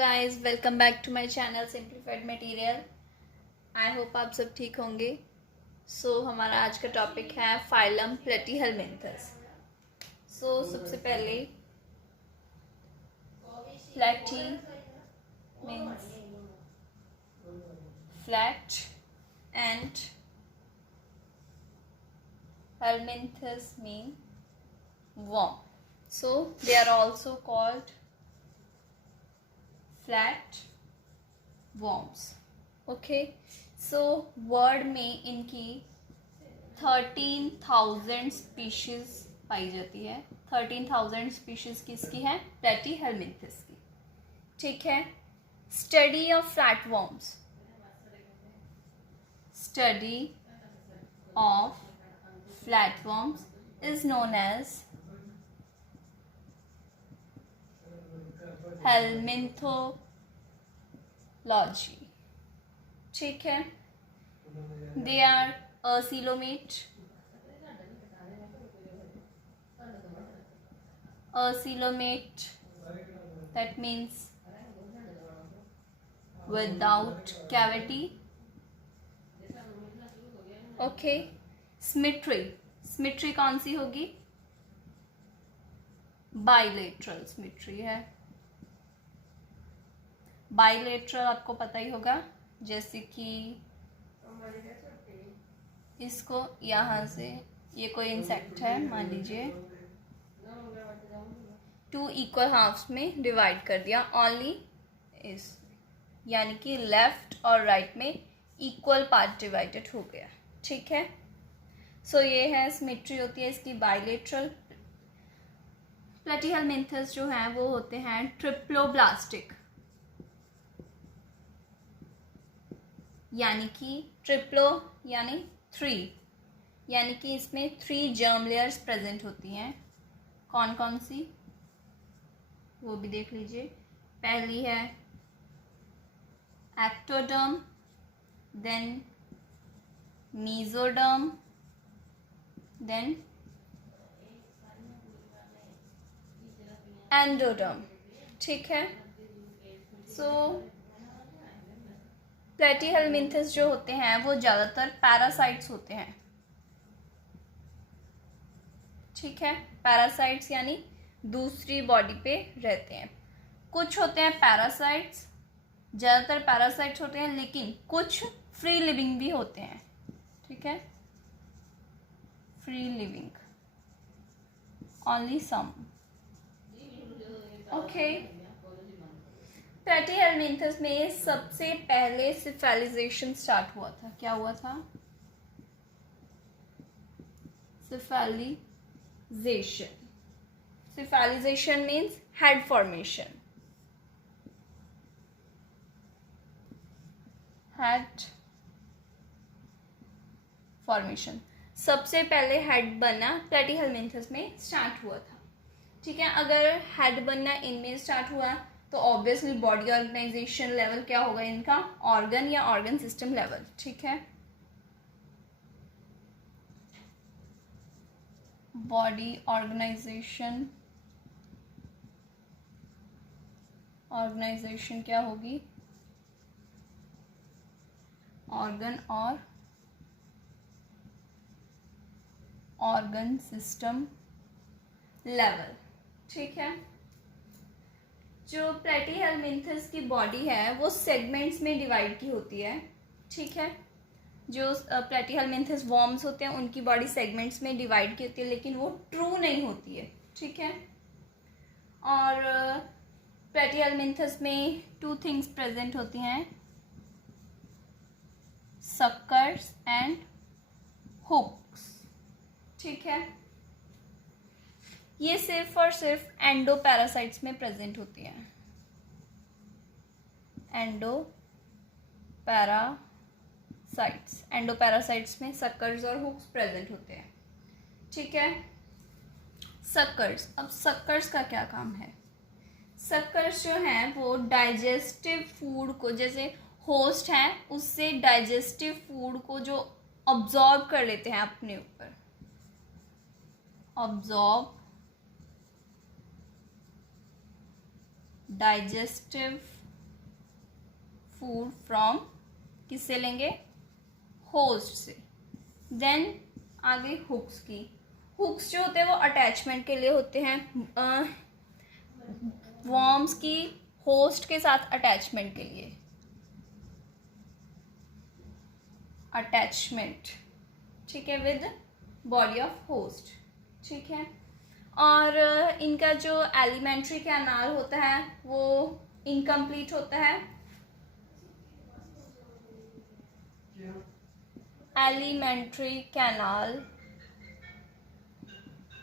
Guys, welcome back to my channel simplified material. I hope आप सब ठीक होंगे। हमारा आज का टॉपिक है फाइलम प्लेटीहेलमिन्थस। सबसे पहले प्लेटी means flat and helminthus mean worm. They are also called flat worms. Okay, world में इनकी 13,000 स्पीशीज पाई जाती है। 13,000 स्पीशीज किसकी है? प्लेटीहेलमिन्थस की। ठीक है। Study of flat worms, study of flatworms is known as helminthology. ठीक है। They are a coelomate. A coelomate, that means without cavity. Okay. Symmetry कौन सी होगी? बाइलेटरल सिमेट्री है। बाइलेटरल आपको पता ही होगा, जैसे कि इसको यहाँ से, ये कोई इंसेक्ट है मान लीजिए, 2 इक्वल हाफ्स में डिवाइड कर दिया ओनली इस, यानी कि लेफ्ट और राइट में इक्वल पार्ट डिवाइडेड हो गया। ठीक है। ये है सिमेट्री होती है इसकी बाइलेटरल। प्लेटीहेलमिन्थस जो हैं वो होते हैं ट्रिप्लोब्लास्टिक, यानी कि ट्रिप्लो यानी 3, यानी कि इसमें 3 जर्म लेयर्स प्रेजेंट होती हैं। कौन कौन सी, वो भी देख लीजिए। पहली है ectoderm, then mesoderm, then endoderm. ठीक है। प्लेटीहेलमिन्थस जो होते हैं वो ज़्यादातर पैरासाइट्स होते हैं। ठीक है। पैरासाइट्स यानी दूसरी बॉडी पे रहते हैं। कुछ होते हैं पैरासाइट्स, ज़्यादातर पैरासाइट्स होते हैं, लेकिन कुछ फ्री लिविंग भी होते हैं। ठीक है। Free living, only some. Okay. Platyhelminthes में सबसे पहले सिफेलाइजेशन स्टार्ट हुआ था। क्या हुआ था? Cephalization. Cephalization means head formation. Head formation सबसे पहले हेड बनना प्लेटीहेलमिन्थस में स्टार्ट हुआ था। ठीक है। अगर हेड बनना इनमें स्टार्ट हुआ तो ऑब्वियसली बॉडी ऑर्गेनाइजेशन लेवल क्या होगा इनका? ऑर्गन या ऑर्गन सिस्टम लेवल। ठीक है। बॉडी ऑर्गेनाइजेशन क्या होगी? ऑर्गन और ऑर्गन सिस्टम लेवल। ठीक है। जो प्लेटीहेलमिन्थस की बॉडी है वो सेगमेंट्स में डिवाइड की होती है। ठीक है। जो प्लेटीहेलमिन्थस वर्म्स होते हैं उनकी बॉडी सेगमेंट्स में डिवाइड की होती है, लेकिन वो ट्रू नहीं होती है। ठीक है। और प्लेटीहेलमिन्थस में 2 थिंग्स प्रेजेंट होती हैं, सक्कर्स एंड हुक्स। ठीक है। ये सिर्फ और सिर्फ एंडोपैरासाइट्स में प्रेजेंट होती हैं। एंडोपैरासाइट्स में सक्कर्स और हुक्स प्रेजेंट होते हैं। ठीक है। सक्कर्स, अब सक्कर्स का क्या काम है? सक्कर्स जो हैं वो डाइजेस्टिव फूड को, जैसे होस्ट है उससे डाइजेस्टिव फूड को जो ऑब्जॉर्ब कर लेते हैं अपने ऊपर, ऑब्जॉर्ब डाइजेस्टिव फूड फ्रॉम, किससे लेंगे, होस्ट से। देन आगे हुक्स की, हुक्स जो होते हैं वो अटैचमेंट के लिए होते हैं, वर्म्स की होस्ट के साथ अटैचमेंट के लिए, अटैचमेंट, ठीक है, विद बॉडी ऑफ होस्ट, ठीक है। और इनका जो एलिमेंट्री कैनाल होता है वो इनकम्प्लीट होता है, एलिमेंट्री कैनाल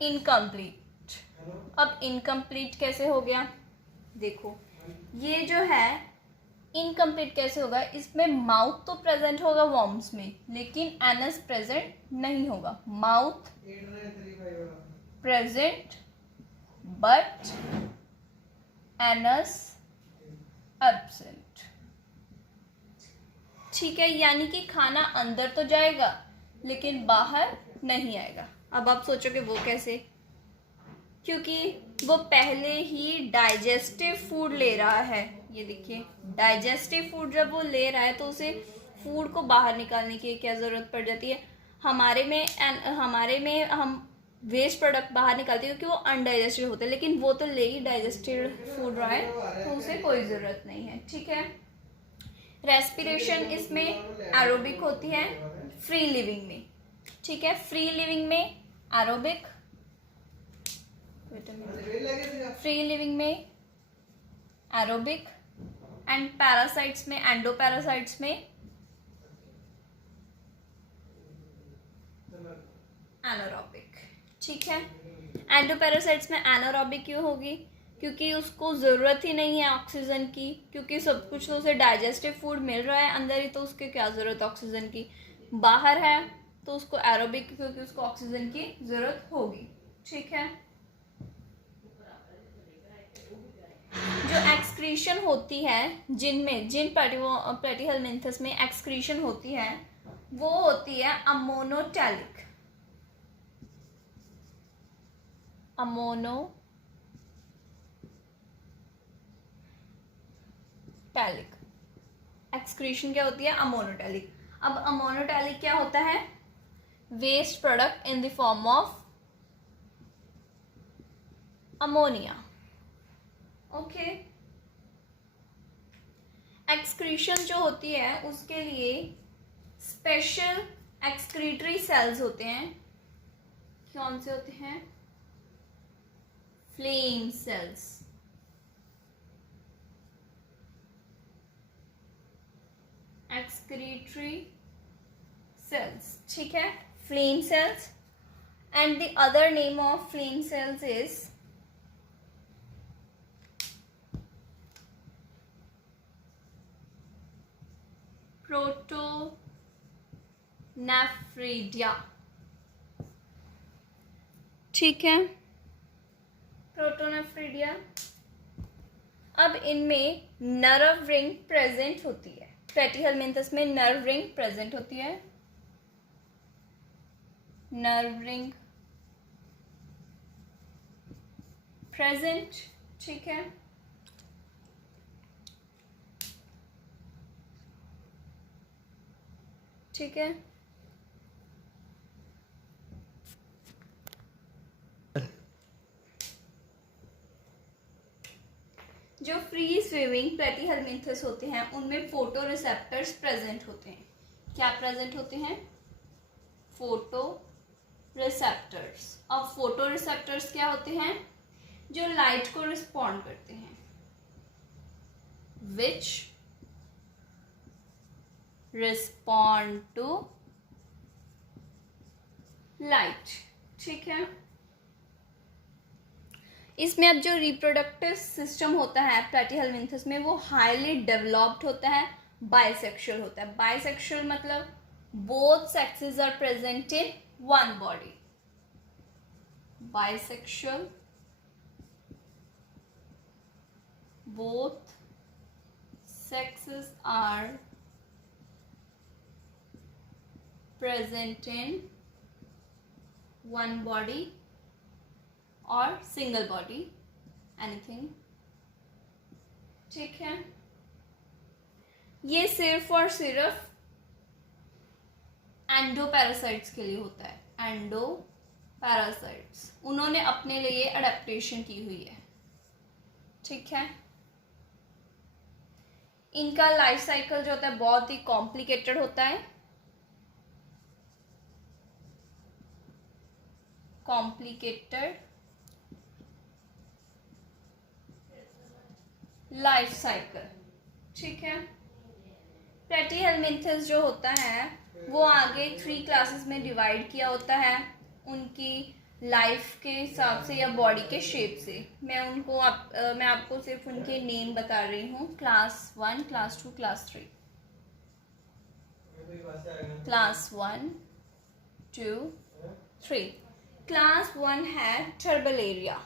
इनकम्प्लीट। अब इनकम्प्लीट कैसे हो गया, देखो ये जो है इनकम्प्लीट कैसे होगा, इसमें माउथ तो प्रेजेंट होगा वर्म्स में, लेकिन एनस प्रेजेंट नहीं होगा। Mouth present but anus absent, ठीक है। यानी कि खाना अंदर तो जाएगा लेकिन बाहर नहीं आएगा। अब आप सोचोगे वो कैसे, क्योंकि वो पहले ही डाइजेस्टिव फूड ले रहा है। ये देखिए, डाइजेस्टिव फूड जब वो ले रहा है तो उसे फूड को बाहर निकालने की क्या ज़रूरत पड़ जाती है। हमारे में हम वेस्ट प्रोडक्ट बाहर निकालते हैं क्योंकि वो अनडाइजेस्टेड होते हैं, लेकिन वो तो ले ही डाइजेस्टेड फूड रहा है तो उसे कोई ज़रूरत नहीं है, ठीक है। रेस्पिरेशन इसमें एरोबिक होती है फ्री लिविंग में, ठीक है। फ्री लिविंग में एरोबिक, फ्री लिविंग में एरोबिक, एंड पैरासाइट्स में, एंडोपैरासाइट्स में एनारोबिक, ठीक है। एंडोपैरासाइट्स में एनारोबिक क्यों होगी, क्योंकि उसको ज़रूरत ही नहीं है ऑक्सीजन की, क्योंकि सब कुछ तो उसे डाइजेस्टिव फूड मिल रहा है अंदर ही, तो उसके क्या ज़रूरत ऑक्सीजन की। बाहर है तो उसको एरोबिक, क्योंकि उसको ऑक्सीजन की ज़रूरत होगी, ठीक है। जो एक्सक्रीशन होती है जिन प्लेटीहेल्मिन्थस में एक्सक्रीशन होती है वो होती है अमोनोटैलिक, अमोनोटैलिक एक्सक्रीशन क्या होती है, अमोनोटैलिक। अब अमोनोटैलिक क्या होता है, waste product in the form of ammonia, okay. Excretion जो होती है उसके लिए स्पेशल एक्सक्रीटरी सेल्स होते हैं। कौन से होते हैं, फ्लेम सेल्स, एक्सक्रीटरी सेल्स, ठीक है, flame cells. And the other name of flame cells is protonephridia, ठीक है, प्रोटोनेफ्रिडिया। अब इनमें नर्व रिंग प्रेजेंट होती है, प्लेटीहेल्मिन्थस में नर्व रिंग प्रेजेंट होती है, नर्व रिंग प्रेजेंट, ठीक है। ठीक है, जो फ्री स्विमिंग प्लेटीहेल्मिन्थस होते हैं उनमें फोटो रिसेप्टर्स प्रेजेंट होते हैं। क्या प्रेजेंट होते हैं, फोटो रिसेप्टर्स। अब फोटो रिसेप्टर्स क्या होते हैं, जो लाइट को रिस्पॉन्ड करते हैं, विच रिस्पॉन्ड टू लाइट, ठीक है। इसमें अब जो रिप्रोडक्टिव सिस्टम होता है प्लेटीहेल्मिन्थस में वो हाईली डेवलप्ड होता है, बाइसेक्सुअल होता है। बाइसेक्सुअल मतलब both sexes are present in one body, bisexual, both sexes are present in one body or single body, anything, ठीक है। ये सिर्फ और सिर्फ एंडोपैरासाइट्स के लिए होता है। एंडोपैरासाइट्स उन्होंने अपने लिए अडेप्टेशन की हुई है, ठीक है। इनका लाइफ साइकिल जो होता है बहुत ही कॉम्प्लिकेटेड होता है, कॉम्प्लिकेटेड लाइफ साइकिल, ठीक है। प्लेटीहेल्मिन्थस जो होता है वो आगे 3 क्लासेस में डिवाइड किया होता है उनकी लाइफ के हिसाब से या बॉडी के शेप से। मैं आपको सिर्फ उनके नेम बता रही हूँ, class 1, class 2, class 3। Class 1, 2, 3। Class 1 है टर्बेलेरिया,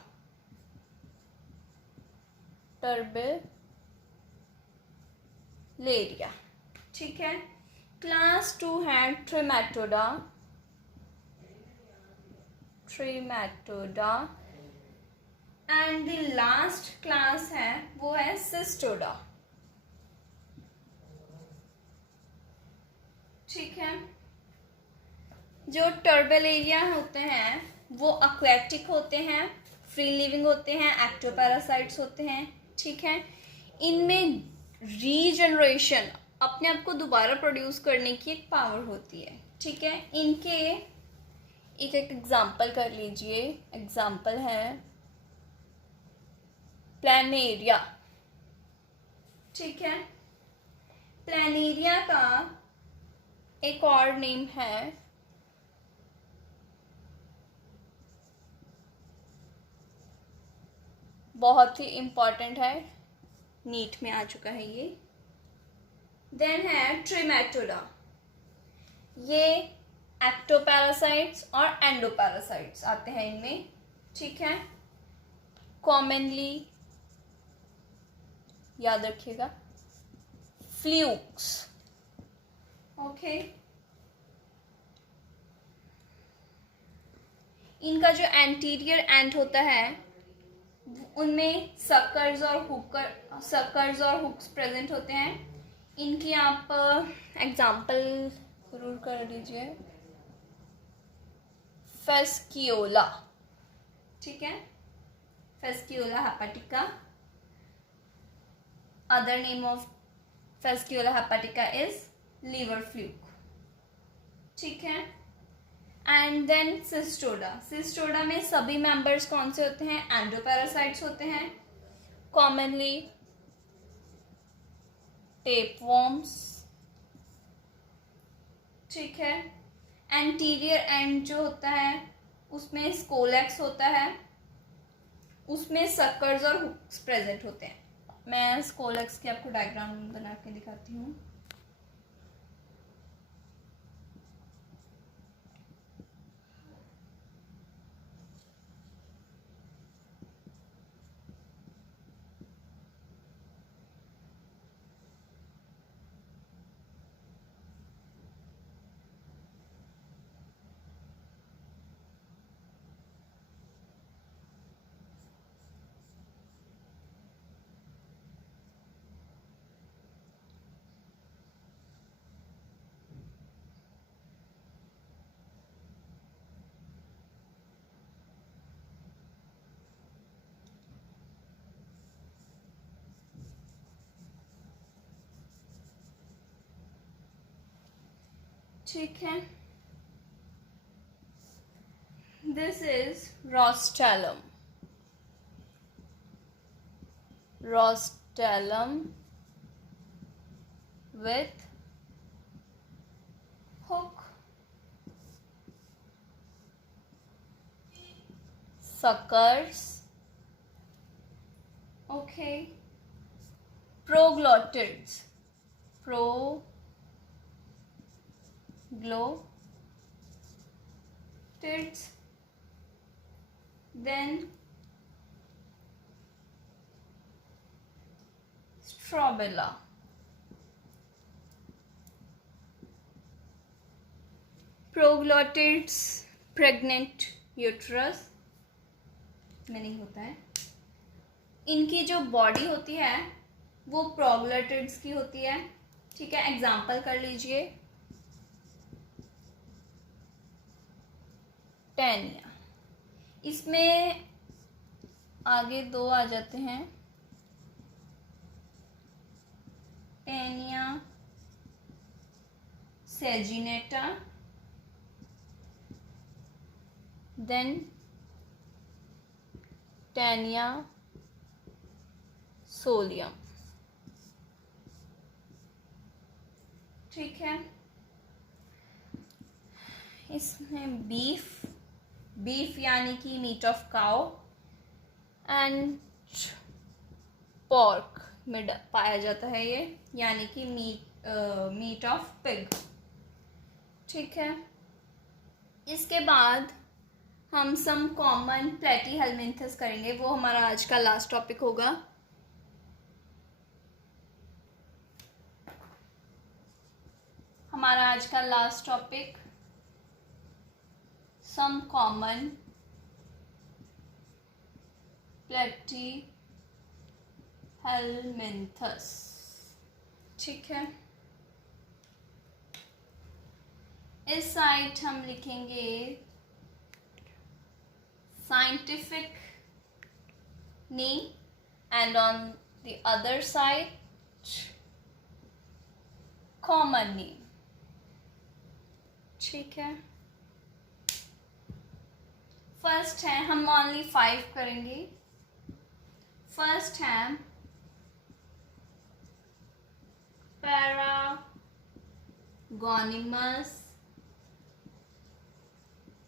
टर्बेलेरिया, ठीक है। क्लास 2 है ट्रिमेटोडा, ट्रिमेटोडा। एंड द लास्ट क्लास है वो है सिस्टोडा, ठीक है। जो टर्बेलेरिया होते हैं वो एक्वेटिक होते हैं, फ्री लिविंग होते हैं, एक्टोपैरासाइट्स होते हैं, ठीक है। इनमें रीजनरेशन, अपने आप को दोबारा प्रोड्यूस करने की एक पावर होती है, ठीक है। इनके एक एग्जाम्पल कर लीजिए। एग्जाम्पल है प्लानेरिया, ठीक है। प्लानेरिया का एक और नेम है बहुत ही इम्पॉर्टेंट है, नीट में आ चुका है ये। देन है ट्रिमेटोडा, ये एक्टोपैरासाइट्स और एंडोपैरासाइट्स आते हैं इनमें, ठीक है। कॉमनली याद रखिएगा फ्लूक्स, ओके। इनका जो एंटीरियर एंड होता है उनमें सकर्स और हुक्स प्रेजेंट होते हैं। इनकी आप एग्जाम्पल जरूर कर लीजिए। फेस्कियोला, ठीक है, fasciola hepatica. Other name of fasciola hepatica is liver fluke, ठीक है। एंड देन सिस्टोडा, सिस्टोडा में सभी मेंबर्स कौन से होते हैं? एंडोपैरासाइट्स होते हैं, कॉमनली टेपवर्म्स, ठीक है। एंटीरियर एंड जो होता है उसमें स्कोलेक्स होता है, उसमें सकर्स और हुक्स प्रेजेंट होते हैं। मैं स्कोलेक्स की आपको डायग्राम बना के दिखाती हूँ। ठीक है, this is rostellum, rostellum with hook, suckers, okay, proglottids, proglottids, then strobila, proglottids pregnant uterus में नहीं होता है। इनकी जो बॉडी होती है वो प्रोग्लोटिड्स की होती है, ठीक है, एग्जाम्पल कर लीजिए। टेनिया, इसमें आगे दो आ जाते हैं, Taenia saginata, then Taenia solium. ठीक है, इसमें बीफ यानी कि meat of cow and pork में पाया जाता है ये, यानी कि मीट ऑफ पिग। ठीक है, इसके बाद हम सम कॉमन प्लेटीहेल्मिन्थस करेंगे, वो हमारा आज का लास्ट टॉपिक होगा। हमारा आज का last topic some common Platyhelminthes. ठीक है, इस साइड हम लिखेंगे scientific name and on the other side common name. ठीक है, फर्स्ट है, हम ओनली 5 करेंगे। फर्स्ट है paragonimus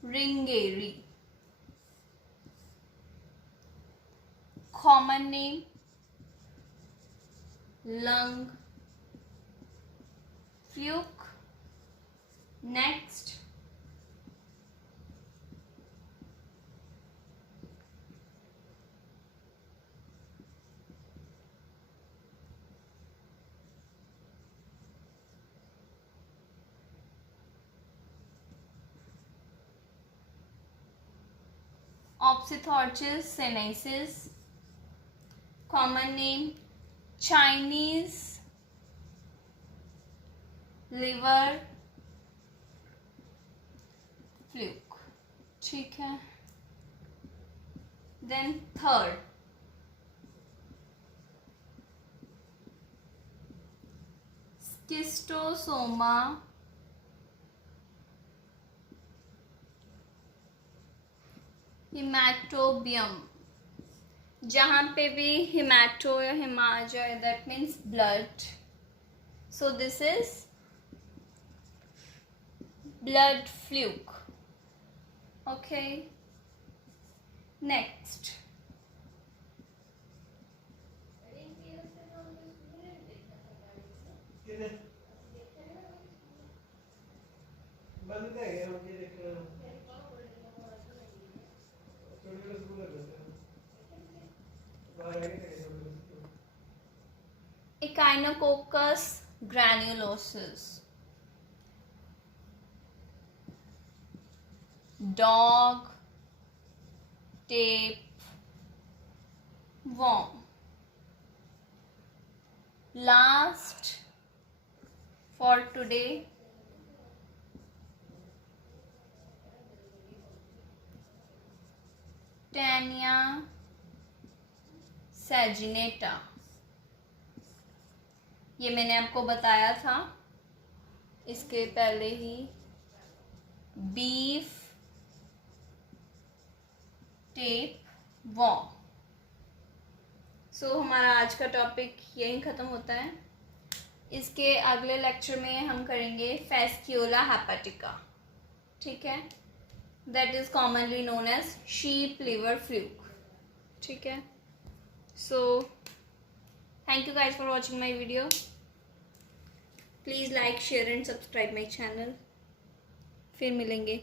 ringeri, common name lung fluke. Next Opsithochus sinensis, common name Chinese liver fluke। ठीक है, देन थर्ड स्किस्टोसोमा हिमैटोबियम, जहाँ पे भी हिमैटो या हिमा आ जाए that means blood, so this is blood fluke. Okay, next Echinococcus granulosus, dog tapeworm। Last for today, Taenia saginata, ये मैंने आपको बताया था इसके पहले ही। Beef tapeworm. सो हमारा आज का टॉपिक यहीं ख़त्म होता है। इसके अगले लेक्चर में हम करेंगे फैस्क्यूला हेपेटिका। ठीक है, that is commonly known as sheep liver fluke. ठीक है, सो thank you guys for watching my video. Please like, share and subscribe my channel. फिर मिलेंगे।